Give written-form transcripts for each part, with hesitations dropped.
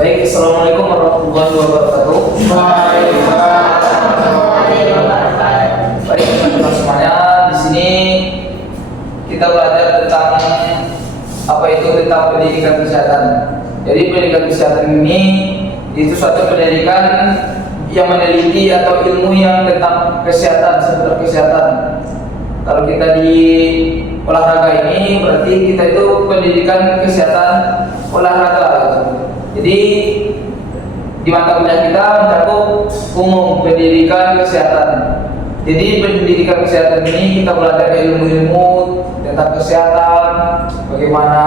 Baik, assalamualaikum warahmatullahi wabarakatuh. Baik, teman-teman semuanya, di sini kita belajar tentang apa itu tentang pendidikan kesehatan. Jadi pendidikan kesehatan ini itu suatu pendidikan yang meneliti atau ilmu yang tentang kesehatan, seputar kesehatan. Kalau kita di olahraga ini berarti kita itu pendidikan kesehatan olahraga. Jadi di mata kuliah kita mencakup umum pendidikan kesehatan. Jadi pendidikan kesehatan ini kita belajar ilmu-ilmu tentang kesehatan, bagaimana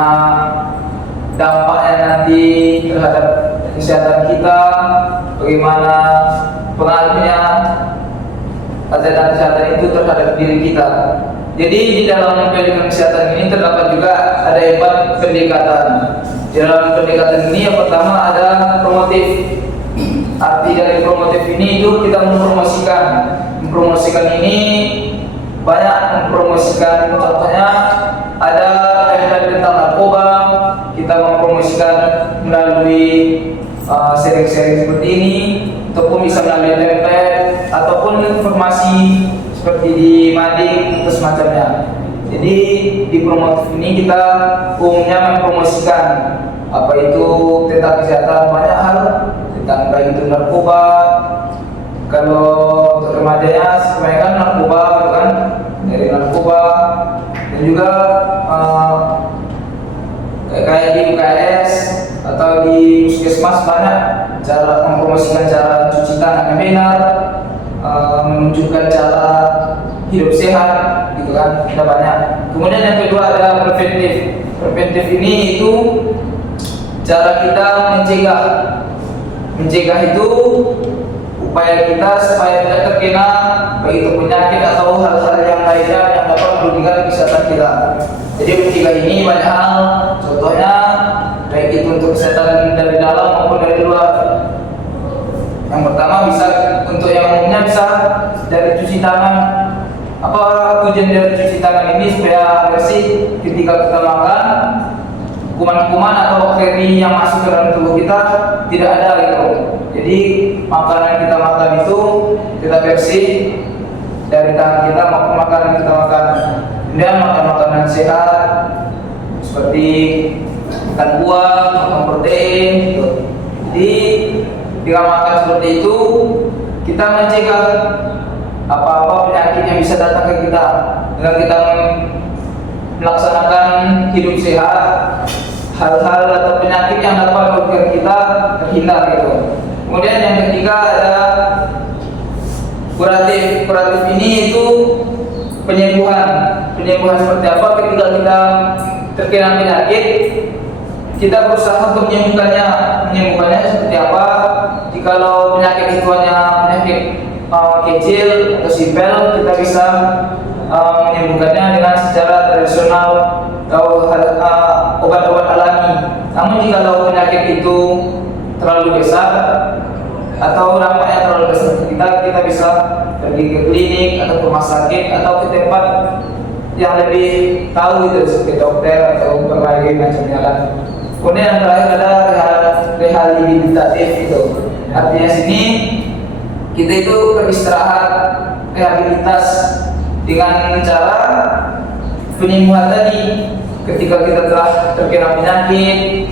dampaknya nanti terhadap kesehatan kita, bagaimana pengaruhnya tentang kesehatan itu terhadap diri kita. Jadi di dalam pendidikan kesehatan ini terdapat juga ada 4 pendekatan. Di dalam pendekatan ini yang pertama ada promotif. Arti dari promotif ini itu kita mempromosikan. Mempromosikan ini banyak mempromosikan, contohnya ada kaitan tentang narkoba, kita mempromosikan melalui sharing-sharing seperti ini, ataupun bisa melalui template, ataupun informasi seperti di mading atau semacamnya. Jadi di promotif ini kita umumnya mempromosikan apa itu tentang kesehatan, banyak hal tentang baik itu narkoba. Kalau untuk remajanya kebanyakan narkoba, kan, dari narkoba, dan juga kayak di UKS atau di puskesmas banyak cara mempromosikan cara cuci tangan yang benar, menunjukkan cara hidup sehat, gitu kan, ada banyak. Kemudian yang kedua ada preventif. Preventif ini itu cara kita mencegah. Mencegah itu upaya kita supaya tidak terkena baik itu penyakit atau hal-hal yang lainnya yang dapat merugikan kesehatan kita. Jadi mencegah ini banyak hal, contohnya baik itu untuk kesehatan dari dalam maupun dari luar. Yang pertama bisa untuk yang umumnya bisa dari cuci tangan. Apa tujuan dari cuci tangan ini? Supaya bersih ketika kita makan, kuman-kuman atau bakteri yang masuk ke dalam tubuh kita tidak ada gitu. Jadi makanan kita makan itu kita bersih dari tangan kita maupun makanan kita makan. Kemudian makan makanan sehat seperti makan buah, makan protein gitu. Jadi dengan makan seperti itu kita mencegah apa-apa penyakit yang bisa datang ke kita. Dengan kita melaksanakan hidup sehat, hal-hal atau penyakit yang dapat merugikan kita terhindar gitu. Kemudian yang ketiga ada kuratif. Kuratif ini itu penyembuhan. Penyembuhan seperti apa? Ketika kita terkena penyakit, kita berusaha untuk menyembuhkannya. Menyembuhkannya seperti apa? Jikalau penyakit itu hanya penyakit kecil atau simpel, kita bisa menyembuhkannya dengan secara tradisional atau obat-obat alami. Namun jikalau penyakit itu terlalu besar atau dampaknya terlalu besar ke kita bisa pergi ke klinik atau ke rumah sakit atau ke tempat yang lebih tahu itu seperti dokter atau berbagai macam jalan. Kemudian yang terakhir ada rehabilitatif itu. Artinya sini kita itu beristirahat, rehabilitas dengan cara penyembuhan tadi. Ketika kita telah terkena penyakit,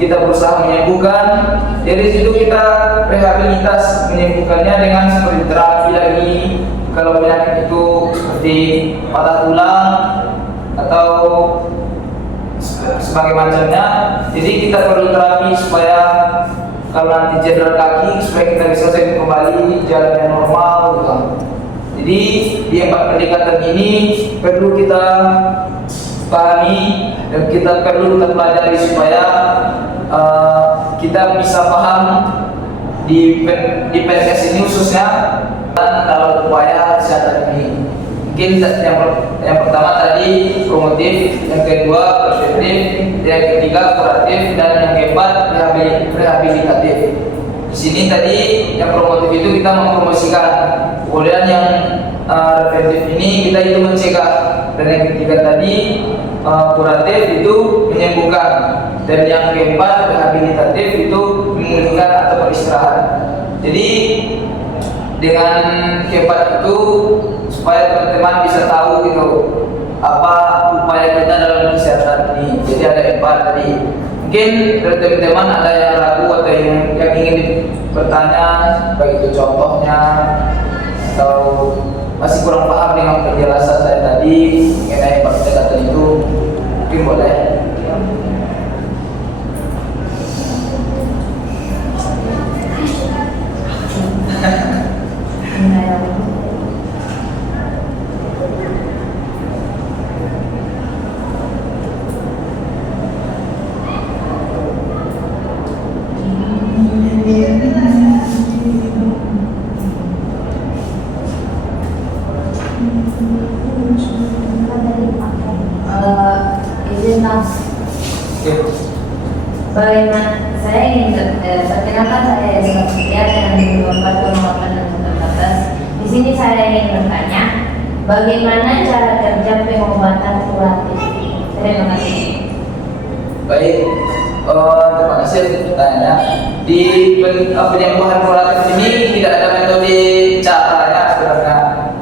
kita berusaha menyembuhkan. Dari situ kita rehabilitas, menyembuhkannya dengan seperti terapi lagi. Kalau penyakit itu seperti patah tulang atau sebagai macamnya, jadi kita perlu terapi supaya kalau nanti cedera kaki supaya kita bisa kembali jalan yang normal gitu. Jadi di 4 pendekatan ini perlu kita pahami dan kita perlu kita pelajari supaya kita bisa paham di PNS ini khususnya dalam upaya kesehatan ini. Mungkin yang pertama tadi promotif, yang kedua preventif, yang ketiga kuratif, dan yang keempat rehabilitatif. Di sini tadi yang promotif itu kita mempromosikan, kemudian yang preventif ini kita itu mencegah, dan yang ketiga tadi kuratif itu menyembuhkan, dan yang keempat rehabilitatif itu memulihkan atau beristirahat. Jadi dengan keempat itu supaya teman-teman bisa tahu gitu apa upaya kita dalam kesehatan ini. Jadi ada empat tadi. Mungkin dari teman-teman ada yang ragu atau yang ingin bertanya, baik itu contohnya atau masih kurang paham dengan penjelasan saya tadi mengenai pendekatan itu, mungkin boleh. Izin Mas, bagaimana saya ingin perkenalkan saya Sofia dengan nomor 4814. Di sini saya ingin bertanya, bagaimana cara kerja pengobatan kuratif? Terima kasih. Baik, terima kasih untuk pertanyaannya. Di penyembuhan kuratif ini tidak ada metode caranya sebenarnya,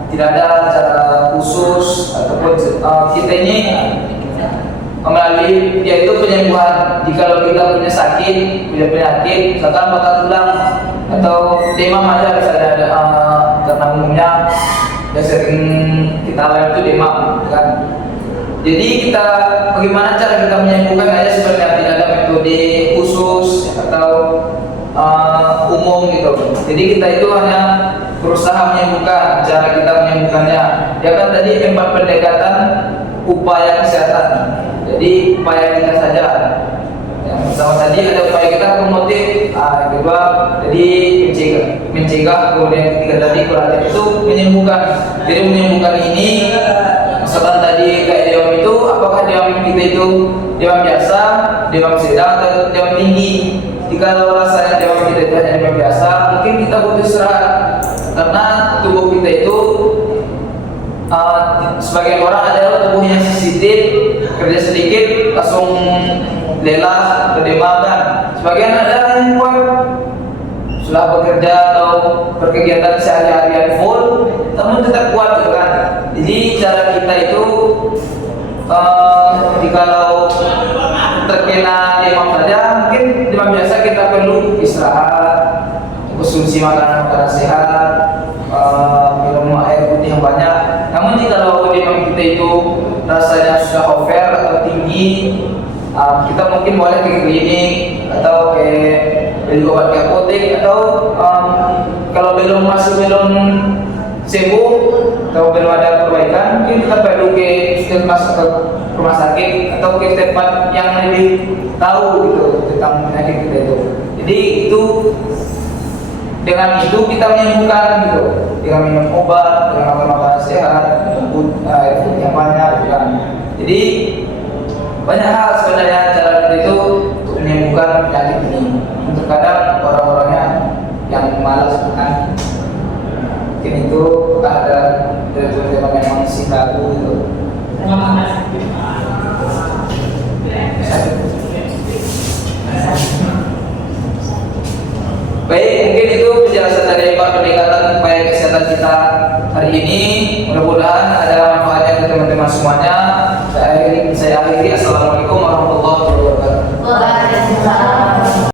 tidak ada cara khusus ataupun kita ini melalui yaitu penyembuhan. Jika kita punya sakit, punya penyakit, misalkan patah tulang atau demam aja misalnya ada karena umumnya yang sering kita alami itu demam, kan? Jadi kita bagaimana cara kita menyembuhkan aja sebenarnya, tidak ada metode khusus atau umum gitu. Jadi kita itu hanya berusaha menyembuhkan, cara kita menyembuhkannya. Ya kan tadi 4 pendekatan upaya kesehatan. Jadi upaya kita saja. Yang pertama tadi ada upaya kita promotif, yang kedua tadi mencegah, kemudian yang ketiga tadi kuratif itu menyembuhkan. Jadi menyembuhkan ini, misalkan tadi kayak demam itu, apakah demam kita itu demam biasa, demam sedang, atau demam tinggi? Jika rasanya demam kita itu hanya demam biasa, mungkin kita butuh istirahat karena tubuh kita itu sebagian orang adalah tubuhnya sensitif, kerja sedikit langsung lelah, berdemam kan. Sebagian ada yang kuat sudah bekerja atau berkegiatan sehari-harian full, namun tetap kuat gitu kan. Jadi cara kita itu jikalau terkena demam saja, mungkin demam biasa kita perlu istirahat, konsumsi makanan sehat, minum air putih yang banyak. Namun jika demam kita itu rasanya sudah over atau tinggi, kita mungkin boleh ke klinik atau ke beli obat ke apotek, atau kalau masih belum sembuh atau belum ada perbaikan, mungkin kita perlu ke puskesmas atau rumah sakit atau ke tempat yang lebih tahu gitu tentang penyakit kita itu. Jadi itu dengan itu kita menyembuhkan gitu, dengan minum obat, dengan makan makanan sehat, air putih yang banyak gitu kan. Jadi banyak hal sebenarnya cara kita itu untuk menyembuhkan penyakit ini. Terkadang orang-orangnya yang malas kan, mungkin itu ada dari teman-teman yang masih ragu gitu. Baik, mungkin itu penjelasan dari Pak pendekatan upaya kesehatan kita hari ini. Mudah-mudahan ada manfaatnya untuk teman-teman semuanya. Saya akhiri. Assalamualaikum warahmatullahi wabarakatuh. Waalaikumsalam.